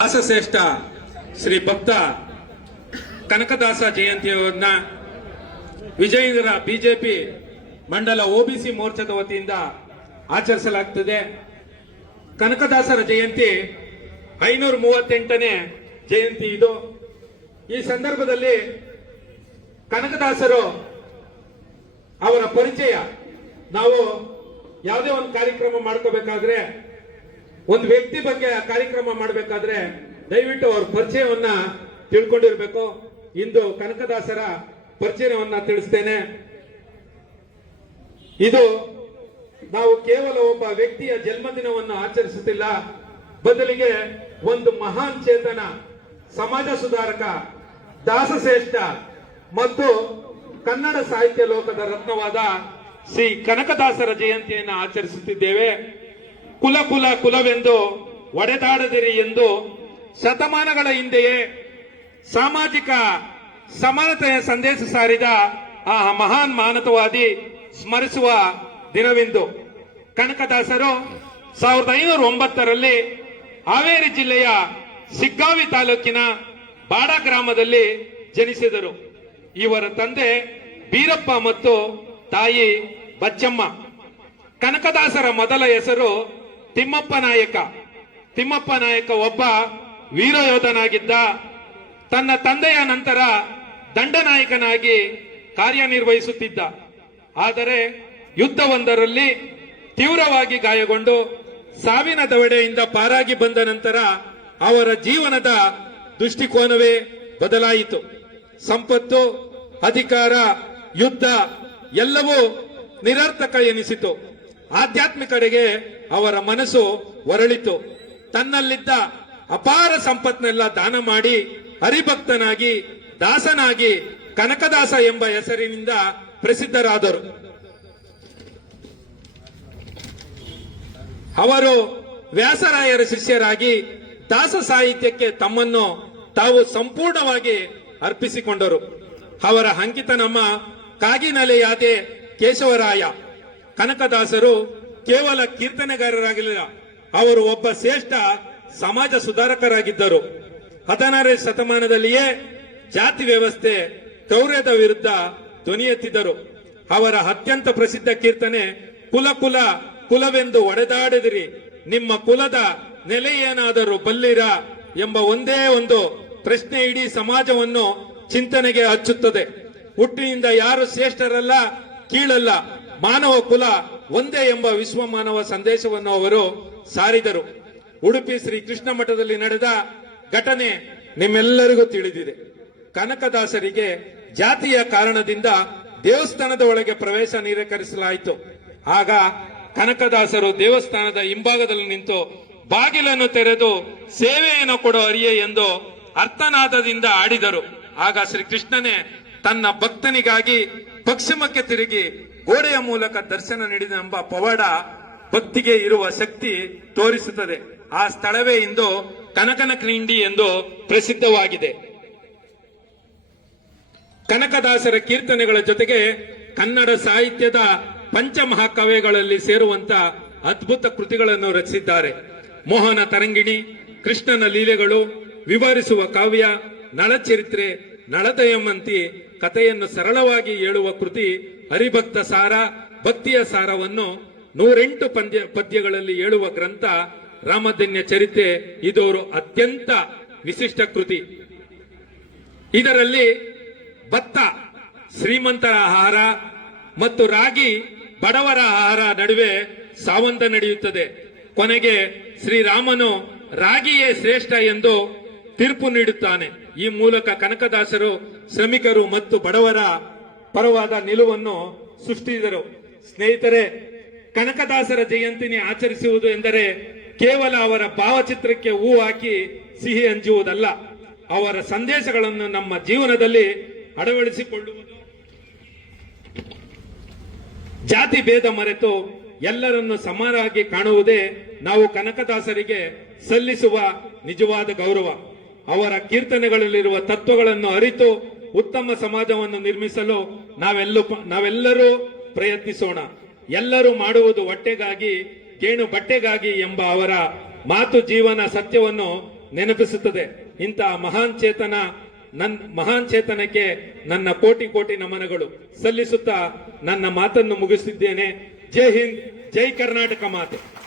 ದಾಸಶ್ರೇಷ್ಠ ಶ್ರೀ ಭಕ್ತ ಕನಕದಾಸ ಜಯಂತಿಯವರನ್ನ ವಿಜಯನಗರ ಬಿಜೆಪಿ ಮಂಡಲ ಒಬಿಸಿ ಮೋರ್ಚಾದ ವತಿಯಿಂದ ಆಚರಿಸಲಾಗುತ್ತದೆ. ಕನಕದಾಸರ ಜಯಂತಿ 538ನೇ ಜಯಂತಿ ಇದು. ಈ ಸಂದರ್ಭದಲ್ಲಿ ಕನಕದಾಸರು ಅವರ ಪರಿಚಯ, ನಾವು ಯಾವುದೇ ಒಂದು ಕಾರ್ಯಕ್ರಮ ಮಾಡ್ಕೋಬೇಕಾದ್ರೆ, ಒಂದು ವ್ಯಕ್ತಿ ಬಗ್ಗೆ ಕಾರ್ಯಕ್ರಮ ಮಾಡಬೇಕಾದ್ರೆ ದಯವಿಟ್ಟು ಅವ್ರ ಪರಿಚಯವನ್ನ ತಿಳ್ಕೊಂಡಿರ್ಬೇಕು. ಇಂದು ಕನಕದಾಸರ ಪರಿಚಯವನ್ನ ತಿಳಿಸ್ತೇನೆ. ಇದು ನಾವು ಕೇವಲ ಒಬ್ಬ ವ್ಯಕ್ತಿಯ ಜನ್ಮದಿನವನ್ನು ಆಚರಿಸುತ್ತಿಲ್ಲ, ಬದಲಿಗೆ ಒಂದು ಮಹಾನ್ ಚೇತನ, ಸಮಾಜ ಸುಧಾರಕ, ದಾಸಶ್ರೇಷ್ಠ ಮತ್ತು ಕನ್ನಡ ಸಾಹಿತ್ಯ ಲೋಕದ ರತ್ನವಾದ ಶ್ರೀ ಕನಕದಾಸರ ಜಯಂತಿಯನ್ನು ಆಚರಿಸುತ್ತಿದ್ದೇವೆ. ಕುಲ ಕುಲ ಕುಲವೆಂದು ಒಡೆದಾಡದಿರಿ ಎಂದು ಶತಮಾನಗಳ ಹಿಂದೆಯೇ ಸಾಮಾಜಿಕ ಸಮಾನತೆಯ ಸಂದೇಶ ಸಾರಿದ ಆ ಮಹಾನ್ ಮಾನವವಾದಿ ಸ್ಮರಿಸುವ ದಿನವೆಂದು. ಕನಕದಾಸರು 1509ರಲ್ಲಿ ಹಾವೇರಿ ಜಿಲ್ಲೆಯ ಸಿಗ್ಗಾವಿ ತಾಲೂಕಿನ ಬಾಡ ಗ್ರಾಮದಲ್ಲಿ ಜನಿಸಿದರು. ಇವರ ತಂದೆ ಬೀರಪ್ಪ ಮತ್ತು ತಾಯಿ ಬಚ್ಚಮ್ಮ. ಕನಕದಾಸರ ಮೊದಲ ಹೆಸರು ತಿಮ್ಮಪ್ಪ ನಾಯಕ. ತಿಮ್ಮಪ್ಪ ನಾಯಕ ಒಬ್ಬ ವೀರಯೋಧನಾಗಿದ್ದ. ತನ್ನ ತಂದೆಯ ನಂತರ ದಂಡನಾಯಕನಾಗಿ ಕಾರ್ಯನಿರ್ವಹಿಸುತ್ತಿದ್ದ. ಆದರೆ ಯುದ್ಧವೊಂದರಲ್ಲಿ ತೀವ್ರವಾಗಿ ಗಾಯಗೊಂಡು ಸಾವಿನ ದವಡೆಯಿಂದ ಪಾರಾಗಿ ಬಂದ ನಂತರ ಅವರ ಜೀವನದ ದೃಷ್ಟಿಕೋನವೇ ಬದಲಾಯಿತು. ಸಂಪತ್ತು, ಅಧಿಕಾರ, ಯುದ್ಧ ಎಲ್ಲವೂ ನಿರರ್ಥಕ ಎನಿಸಿತು. ಆಧ್ಯಾತ್ಮಿಕಡೆಗೆ ಅವರ ಮನಸ್ಸು ಹೊರಳಿತು. ತನ್ನಲ್ಲಿದ್ದ ಅಪಾರ ಸಂಪತ್ನೆಲ್ಲ ದಾನ ಮಾಡಿ ಹರಿಭಕ್ತನಾಗಿ ದಾಸನಾಗಿ ಕನಕದಾಸ ಎಂಬ ಹೆಸರಿನಿಂದ ಪ್ರಸಿದ್ಧರಾದರು. ಅವರು ವ್ಯಾಸರಾಯರ ಶಿಷ್ಯರಾಗಿ ದಾಸ ಸಾಹಿತ್ಯಕ್ಕೆ ತಮ್ಮನ್ನು ತಾವು ಸಂಪೂರ್ಣವಾಗಿ ಅರ್ಪಿಸಿಕೊಂಡರು. ಅವರ ಅಂಕಿತ ನಮ್ಮ ಕಾಗಿನೆಲೆಯಾದೆ ಕೇಶವರಾಯ. ಕನಕದಾಸರು ಕೇವಲ ಕೀರ್ತನೆಗಾರರಾಗಲಿಲ್ಲ, ಅವರು ಒಬ್ಬ ಶ್ರೇಷ್ಠ ಸಮಾಜ ಸುಧಾರಕರಾಗಿದ್ದರು. 16ನೇ ಶತಮಾನದಲ್ಲಿಯೇ ಜಾತಿ ವ್ಯವಸ್ಥೆ ಕ್ರೌರ್ಯದ ವಿರುದ್ಧ ಧ್ವನಿ ಎತ್ತಿದರು. ಅವರ ಅತ್ಯಂತ ಪ್ರಸಿದ್ಧ ಕೀರ್ತನೆ ಕುಲ ಕುಲ ಕುಲವೆಂದು ಒಡೆದಾಡಿದಿರಿ, ನಿಮ್ಮ ಕುಲದ ನೆಲೆ ಏನಾದರೂ ಬಲ್ಲಿರ ಎಂಬ ಒಂದೇ ಒಂದು ಪ್ರಶ್ನೆ ಇಡೀ ಸಮಾಜವನ್ನು ಚಿಂತನೆಗೆ ಹಚ್ಚುತ್ತದೆ. ಹುಟ್ಟಿನಿಂದ ಯಾರು ಶ್ರೇಷ್ಠರಲ್ಲ, ಕೀಳಲ್ಲ, ಮಾನವ ಕುಲ ಒಂದೇ ಎಂಬ ವಿಶ್ವ ಮಾನವ ಸಂದೇಶವನ್ನು ಅವರು ಸಾರಿದರು. ಉಡುಪಿ ಶ್ರೀ ಕೃಷ್ಣ ಮಠದಲ್ಲಿ ನಡೆದ ಘಟನೆ ನಿಮ್ಮೆಲ್ಲರಿಗೂ ತಿಳಿದಿದೆ. ಕನಕದಾಸರಿಗೆ ಜಾತಿಯ ಕಾರಣದಿಂದ ದೇವಸ್ಥಾನದ ಒಳಗೆ ಪ್ರವೇಶ ನಿರಾಕರಿಸಲಾಯಿತು. ಆಗ ಕನಕದಾಸರು ದೇವಸ್ಥಾನದ ಹಿಂಭಾಗದಲ್ಲಿ ನಿಂತು ಬಾಗಿಲನ್ನು ತೆರೆದು ಸೇವೆಯನ್ನು ಕೊಡೋ ಅರಿಯೇ ಎಂದು ಅರ್ಥನಾದದಿಂದ ಆಡಿದರು. ಆಗ ಶ್ರೀಕೃಷ್ಣನೇ ತನ್ನ ಭಕ್ತನಿಗಾಗಿ ಪಶ್ಚಿಮಕ್ಕೆ ತಿರುಗಿ ಗೋಡೆಯ ಮೂಲಕ ದರ್ಶನ ನೀಡಿದ ಎಂಬ ಪವಾಡ ಭಕ್ತಿಗೆ ಇರುವ ಶಕ್ತಿ ತೋರಿಸುತ್ತದೆ. ಆ ಸ್ಥಳವೇ ಇಂದು ಕನಕನ ಕಿಂಡಿ ಎಂದು ಪ್ರಸಿದ್ಧವಾಗಿದೆ. ಕನಕದಾಸರ ಕೀರ್ತನೆಗಳ ಜೊತೆಗೆ ಕನ್ನಡ ಸಾಹಿತ್ಯದ ಪಂಚಮಹಾಕಾವ್ಯಗಳಲ್ಲಿ ಸೇರುವಂತ ಅದ್ಭುತ ಕೃತಿಗಳನ್ನು ರಚಿಸಿದ್ದಾರೆ. ಮೋಹನ ತರಂಗಿಣಿ, ಕೃಷ್ಣನ ಲೀಲೆಗಳು ವಿವರಿಸುವ ಕಾವ್ಯ, ನಳಚರಿತ್ರೆ, ನಳದಯಮಂತಿ ಕಥೆಯನ್ನು ಸರಳವಾಗಿ ಹೇಳುವ ಕೃತಿ ಹರಿಭಕ್ತ ಸಾರ. ಭಕ್ತಿಯ ಸಾರವನ್ನು 108 ಪದ್ಯಗಳಲ್ಲಿ ಹೇಳುವ ಗ್ರಂಥ ರಾಮಧನ್ಯ ಚರಿತ್ರೆ. ಇದೊಂದು ಅತ್ಯಂತ ವಿಶಿಷ್ಟ ಕೃತಿ. ಇದರಲ್ಲಿ ಭತ್ತ ಶ್ರೀಮಂತರ ಆಹಾರ ಮತ್ತು ರಾಗಿ ಬಡವರ ಆಹಾರ ನಡುವೆ ಸಾವಂತ ನಡೆಯುತ್ತದೆ. ಕೊನೆಗೆ ಶ್ರೀರಾಮನು ರಾಗಿಯೇ ಶ್ರೇಷ್ಠ ಎಂದು ತೀರ್ಪು ನೀಡುತ್ತಾನೆ. ಈ ಮೂಲಕ ಕನಕದಾಸರು ಶ್ರಮಿಕರು ಮತ್ತು ಬಡವರ ಪರವಾದ ನಿಲುವನ್ನು ಸೃಷ್ಟಿಸಿದರು. ಸ್ನೇಹಿತರೆ, ಕನಕದಾಸರ ಜಯಂತಿನಿ ಆಚರಿಸುವುದು ಎಂದರೆ ಕೇವಲ ಅವರ ಭಾವಚಿತ್ರಕ್ಕೆ ಹೂ ಹಾಕಿ ಸಿಹಿ ಹಂಚುವುದಲ್ಲ, ಅವರ ಸಂದೇಶಗಳನ್ನು ನಮ್ಮ ಜೀವನದಲ್ಲಿ ಅಳವಡಿಸಿಕೊಳ್ಳುವುದು. ಜಾತಿ ಭೇದ ಮರೆತು ಎಲ್ಲರನ್ನು ಸಮಾನವಾಗಿ ಕಾಣುವುದೇ ನಾವು ಕನಕದಾಸರಿಗೆ ಸಲ್ಲಿಸುವ ನಿಜವಾದ ಗೌರವ. ಅವರ ಕೀರ್ತನೆಗಳಲ್ಲಿರುವ ತತ್ವಗಳನ್ನು ಅರಿತು ಉತ್ತಮ ಸಮಾಜವನ್ನು ನಿರ್ಮಿಸಲು ನಾವೆಲ್ಲರೂ ಪ್ರಯತ್ನಿಸೋಣ. ಎಲ್ಲರೂ ಮಾಡುವುದು ಹೊಟ್ಟೆಗಾಗಿ, ಗೇಣು ಬಟ್ಟೆಗಾಗಿ ಎಂಬ ಅವರ ಮಾತು ಜೀವನ ಸತ್ಯವನ್ನು ನೆನಪಿಸುತ್ತದೆ. ಇಂತಹ ಮಹಾನ್ ಚೇತನಕ್ಕೆ ನನ್ನ ಕೋಟಿ ಕೋಟಿ ನಮನಗಳು ಸಲ್ಲಿಸುತ್ತಾ ನನ್ನ ಮಾತನ್ನು ಮುಗಿಸಿದ್ದೇನೆ. ಜೈ ಹಿಂದ್, ಜೈ ಕರ್ನಾಟಕ ಮಾತೆ.